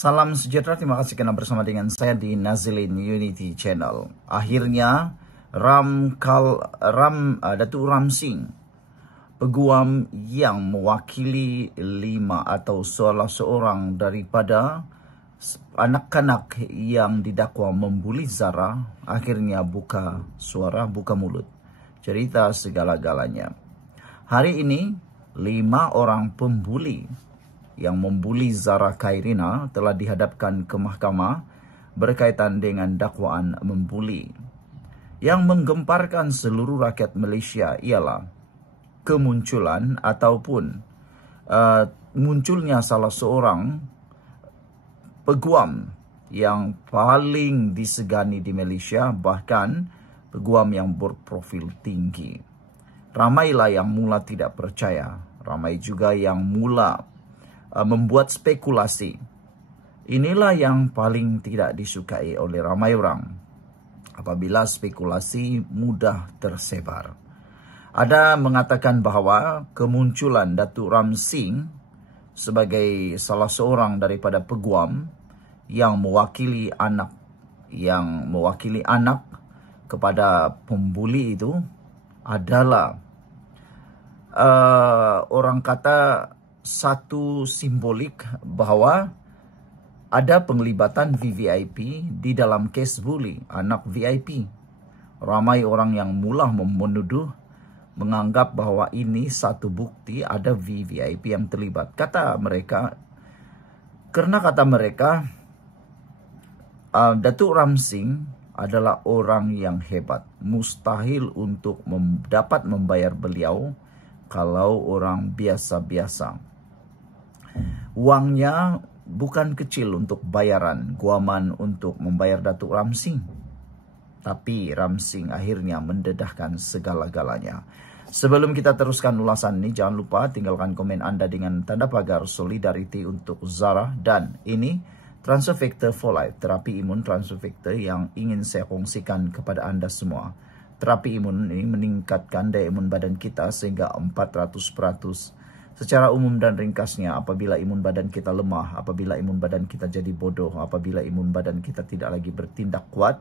Salam sejahtera, terima kasih karena bersama dengan saya di Nazilin Unity Channel. Akhirnya Datuk Ram Singh, peguam yang mewakili 5 atau salah seorang daripada anak-anak yang didakwa membuli Zara, akhirnya buka suara, buka mulut, cerita segala-galanya. Hari ini 5 orang pembuli yang membuli Zara Khairina telah dihadapkan ke mahkamah berkaitan dengan dakwaan membuli. Yang menggemparkan seluruh rakyat Malaysia ialah kemunculan ataupun munculnya salah seorang peguam yang paling disegani di Malaysia, bahkan peguam yang berprofil tinggi. Ramailah yang mula tidak percaya, ramai juga yang mula membuat spekulasi. Inilah yang paling tidak disukai oleh ramai orang apabila spekulasi mudah tersebar. Ada mengatakan bahawa kemunculan Datuk Ram Singh sebagai salah seorang daripada peguam yang mewakili anak kepada pembuli itu adalah orang kata satu simbolik bahawa ada penglibatan VVIP di dalam kes buli anak VIP. Ramai orang yang mula menuduh, menganggap bahawa ini satu bukti ada VVIP yang terlibat. Kata mereka, Datuk Ram Singh adalah orang yang hebat. Mustahil untuk dapat membayar beliau kalau orang biasa-biasa. Wangnya bukan kecil untuk bayaran guaman untuk membayar Datuk Ram Singh. Tapi Ram Singh akhirnya mendedahkan segala-galanya. Sebelum kita teruskan ulasan ini, jangan lupa tinggalkan komen anda dengan tanda pagar solidariti untuk Zara. Dan ini Transfer Factor for Life, terapi imun Transfer Factor yang ingin saya kongsikan kepada anda semua. Terapi imun ini meningkatkan daya imun badan kita sehingga 400%. Secara umum dan ringkasnya, apabila imun badan kita lemah, apabila imun badan kita jadi bodoh, apabila imun badan kita tidak lagi bertindak kuat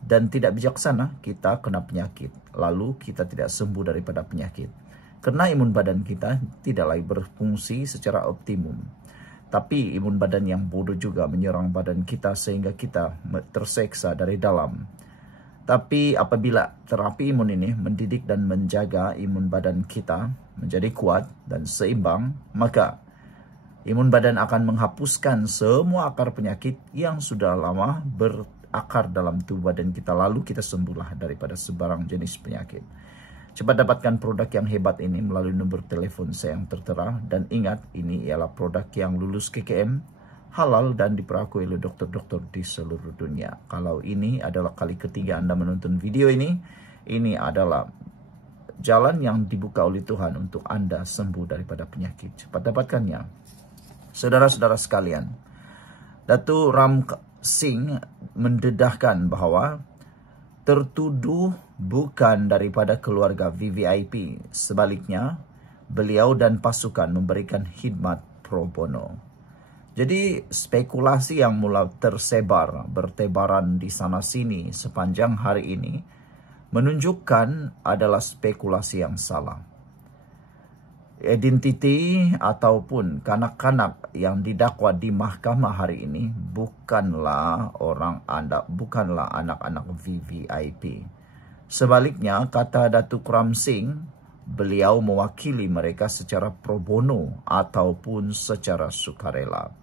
dan tidak bijaksana, kita kena penyakit. Lalu kita tidak sembuh daripada penyakit. Karena imun badan kita tidak lagi berfungsi secara optimum. Tapi imun badan yang bodoh juga menyerang badan kita sehingga kita terseksa dari dalam. Tapi apabila terapi imun ini mendidik dan menjaga imun badan kita menjadi kuat dan seimbang, maka imun badan akan menghapuskan semua akar penyakit yang sudah lama berakar dalam tubuh badan kita. Lalu kita sembuhlah daripada sebarang jenis penyakit. Cepat dapatkan produk yang hebat ini melalui nombor telefon saya yang tertera. Dan ingat, ini ialah produk yang lulus KKM, halal dan diperakui oleh dokter-dokter di seluruh dunia. Kalau ini adalah kali ketiga anda menonton video ini adalah jalan yang dibuka oleh Tuhan untuk anda sembuh daripada penyakit. Cepat dapatkannya. Saudara-saudara sekalian, Datuk Ram Singh mendedahkan bahawa tertuduh bukan daripada keluarga VVIP. Sebaliknya, beliau dan pasukan memberikan khidmat pro bono. Jadi spekulasi yang mula bertebaran di sana-sini sepanjang hari ini menunjukkan adalah spekulasi yang salah. Identiti ataupun kanak-kanak yang didakwa di mahkamah hari ini bukanlah anak-anak VVIP. Sebaliknya, kata Datuk Ram Singh, beliau mewakili mereka secara pro bono ataupun secara sukarela.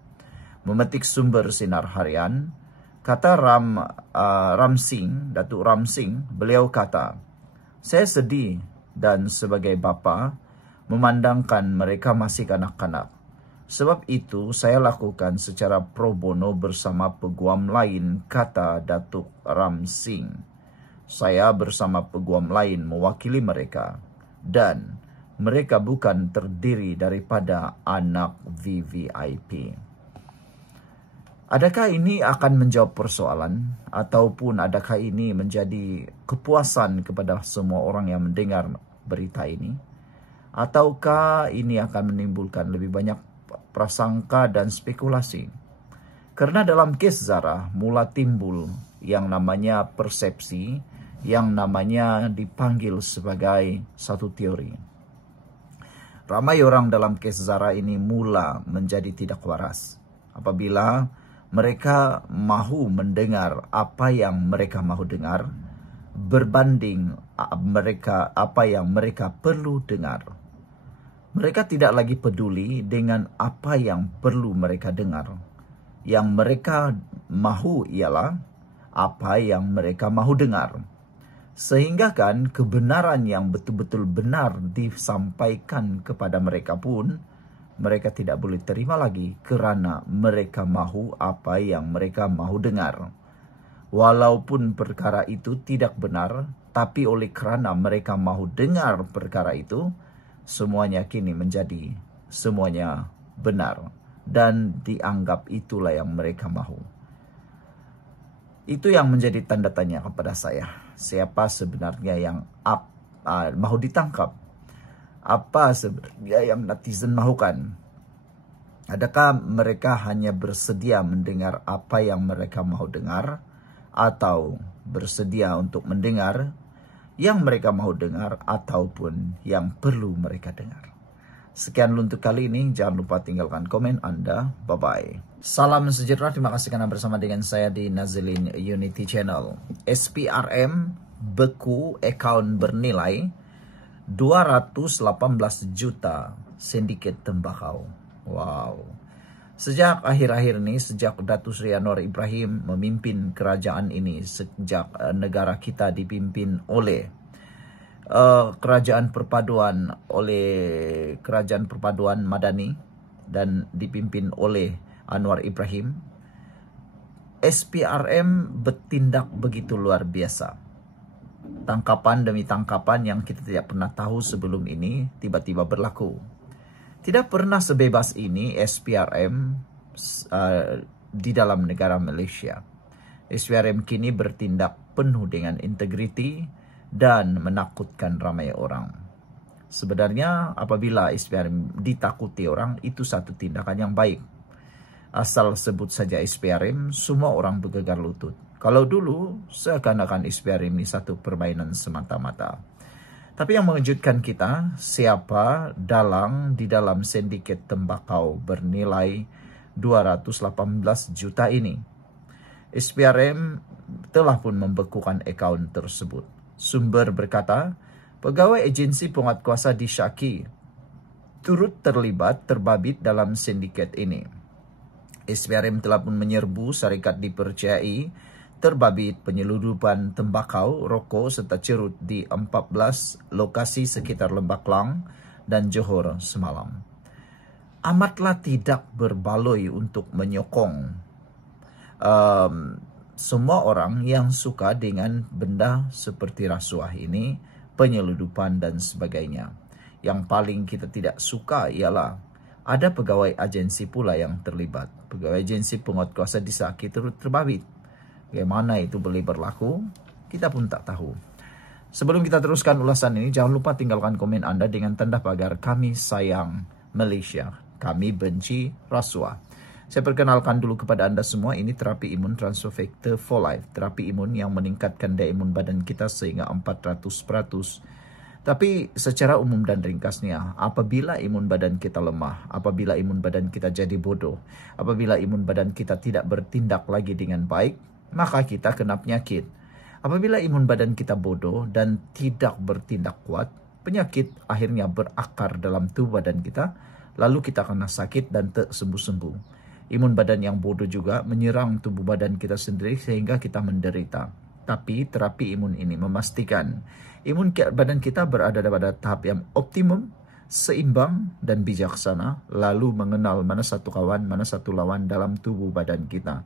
Memetik sumber Sinar Harian, kata Datuk Ram Singh, beliau kata, saya sedih dan sebagai bapa memandangkan mereka masih kanak-kanak. Sebab itu saya lakukan secara pro bono bersama peguam lain, kata Datuk Ram Singh. Saya bersama peguam lain mewakili mereka. Dan mereka bukan terdiri daripada anak VVIP. Adakah ini akan menjawab persoalan? Ataupun adakah ini menjadi kepuasan kepada semua orang yang mendengar berita ini? Ataukah ini akan menimbulkan lebih banyak prasangka dan spekulasi? Karena dalam kes Zara mula timbul yang namanya persepsi, yang namanya dipanggil sebagai satu teori. Ramai orang dalam kes Zara ini mula menjadi tidak waras apabila mereka mahu mendengar apa yang mereka mahu dengar berbanding apa yang mereka perlu dengar. Mereka tidak lagi peduli dengan apa yang perlu mereka dengar. Yang mereka mahu ialah apa yang mereka mahu dengar. Sehingga kan kebenaran yang betul-betul benar disampaikan kepada mereka pun mereka tidak boleh terima lagi kerana mereka mahu apa yang mereka mahu dengar. Walaupun perkara itu tidak benar, tapi oleh kerana mereka mahu dengar perkara itu, semuanya kini menjadi semuanya benar. Dan dianggap itulah yang mereka mahu. Itu yang menjadi tanda tanya kepada saya. Siapa sebenarnya yang mahu ditangkap? Apa sebenarnya yang netizen mahukan? Adakah mereka hanya bersedia mendengar apa yang mereka mahu dengar? Atau bersedia untuk mendengar yang mereka mahu dengar ataupun yang perlu mereka dengar? Sekian untuk kali ini. Jangan lupa tinggalkan komen Anda. Bye-bye. Salam sejahtera. Terima kasih karena bersama dengan saya di Nazilin Unity Channel. SPRM beku account bernilai 218 juta sindiket tembakau. Wow. Sejak akhir-akhir ini, sejak Datuk Seri Anwar Ibrahim memimpin kerajaan ini, sejak negara kita dipimpin oleh kerajaan perpaduan Madani dan dipimpin oleh Anwar Ibrahim, SPRM bertindak begitu luar biasa. Tangkapan demi tangkapan yang kita tidak pernah tahu sebelum ini tiba-tiba berlaku. Tidak pernah sebebas ini SPRM di dalam negara Malaysia. SPRM kini bertindak penuh dengan integriti dan menakutkan ramai orang. Sebenarnya apabila SPRM ditakuti orang, itu satu tindakan yang baik. Asal sebut saja SPRM, semua orang bergegar lutut. Kalau dulu seakan-akan SPRM ini satu permainan semata-mata. Tapi yang mengejutkan kita, siapa di dalam sindiket tembakau bernilai 218 juta ini. SPRM telah pun membekukan akaun tersebut. Sumber berkata, pegawai agensi penguatkuasa disyaki turut terbabit dalam sindiket ini. SPRM telah pun menyerbu syarikat dipercayai terbabit penyeludupan tembakau, rokok serta cerut di 14 lokasi sekitar Lembah Klang dan Johor semalam. Amatlah tidak berbaloi untuk menyokong semua orang yang suka dengan benda seperti rasuah ini, penyeludupan dan sebagainya. Yang paling kita tidak suka ialah ada pegawai agensi pula yang terlibat. Pegawai agensi penguatkuasa disyaki turut terbabit. Bagaimana itu boleh berlaku? Kita pun tak tahu. Sebelum kita teruskan ulasan ini, jangan lupa tinggalkan komen Anda dengan tanda pagar kami sayang Malaysia, kami benci rasuah. Saya perkenalkan dulu kepada Anda semua, ini terapi imun transfer factor for life. Terapi imun yang meningkatkan daya imun badan kita sehingga 400%. Tapi secara umum dan ringkasnya, apabila imun badan kita lemah, apabila imun badan kita jadi bodoh, apabila imun badan kita tidak bertindak lagi dengan baik, maka kita kena penyakit. Apabila imun badan kita bodoh dan tidak bertindak kuat, penyakit akhirnya berakar dalam tubuh badan kita, lalu kita kena sakit dan tak sembuh-sembuh. Imun badan yang bodoh juga menyerang tubuh badan kita sendiri sehingga kita menderita. Tapi terapi imun ini memastikan imun badan kita berada pada tahap yang optimum, seimbang dan bijaksana, lalu mengenal mana satu kawan, mana satu lawan dalam tubuh badan kita.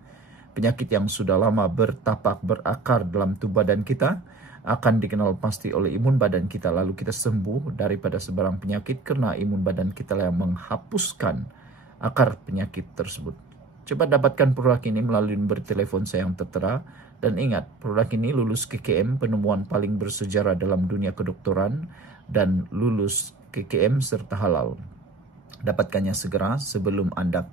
Penyakit yang sudah lama bertapak berakar dalam tubuh badan kita akan dikenal pasti oleh imun badan kita, lalu kita sembuh daripada sebarang penyakit karena imun badan kita yang menghapuskan akar penyakit tersebut. Cepat dapatkan produk ini melalui nomor telepon saya yang tertera, dan ingat, produk ini lulus KKM, penemuan paling bersejarah dalam dunia kedokteran, dan lulus KKM serta halal. Dapatkannya segera sebelum Anda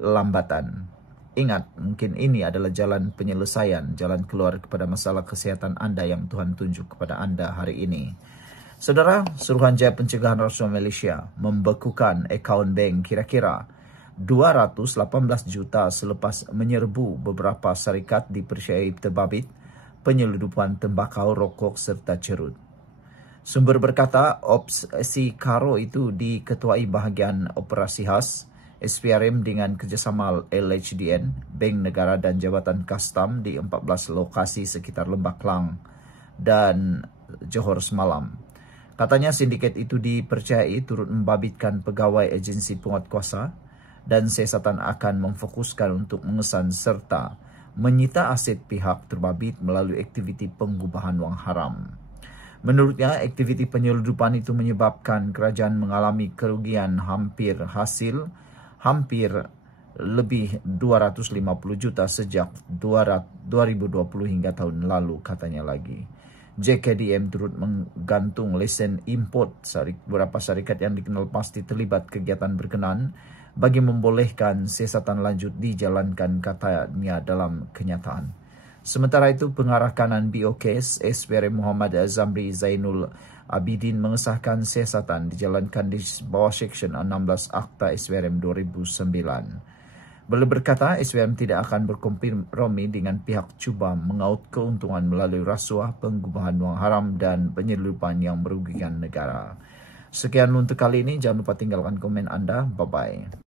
lambatan. Ingat, mungkin ini adalah jalan penyelesaian, jalan keluar kepada masalah kesehatan Anda yang Tuhan tunjuk kepada Anda hari ini. Saudara, Suruhanjaya Pencegahan Rasuah Malaysia membekukan akaun bank kira-kira 218 juta selepas menyerbu beberapa syarikat dipercayai terbabit penyelundupan tembakau, rokok serta cerut. Sumber berkata, operasi Karo itu diketuai bahagian operasi khas SPRM dengan kerjasama LHDN, Bank Negara dan Jabatan Kastam di 14 lokasi sekitar Lembah Klang dan Johor semalam. Katanya sindiket itu dipercayai turut membabitkan pegawai agensi penguatkuasa dan siasatan akan memfokuskan untuk mengesan serta menyita aset pihak terbabit melalui aktiviti pengubahan wang haram. Menurutnya, aktiviti penyelundupan itu menyebabkan kerajaan mengalami kerugian hampir lebih 250 juta sejak 2020 hingga tahun lalu, katanya lagi. JKDM turut menggantung lesen import beberapa syarikat yang dikenal pasti terlibat kegiatan berkenaan bagi membolehkan siasatan lanjut dijalankan, katanya dalam kenyataan. Sementara itu, pengarah kanan BOKes SPRM Muhammad Zamri Zainul Abidin mengesahkan siasatan dijalankan di bawah Seksyen 16 Akta SPRM 2009. Beliau berkata, SPRM tidak akan berkompromi dengan pihak cuba mengaut keuntungan melalui rasuah, pengubahan wang haram dan penyelundupan yang merugikan negara. Sekian untuk kali ini, jangan lupa tinggalkan komen Anda. Bye-bye.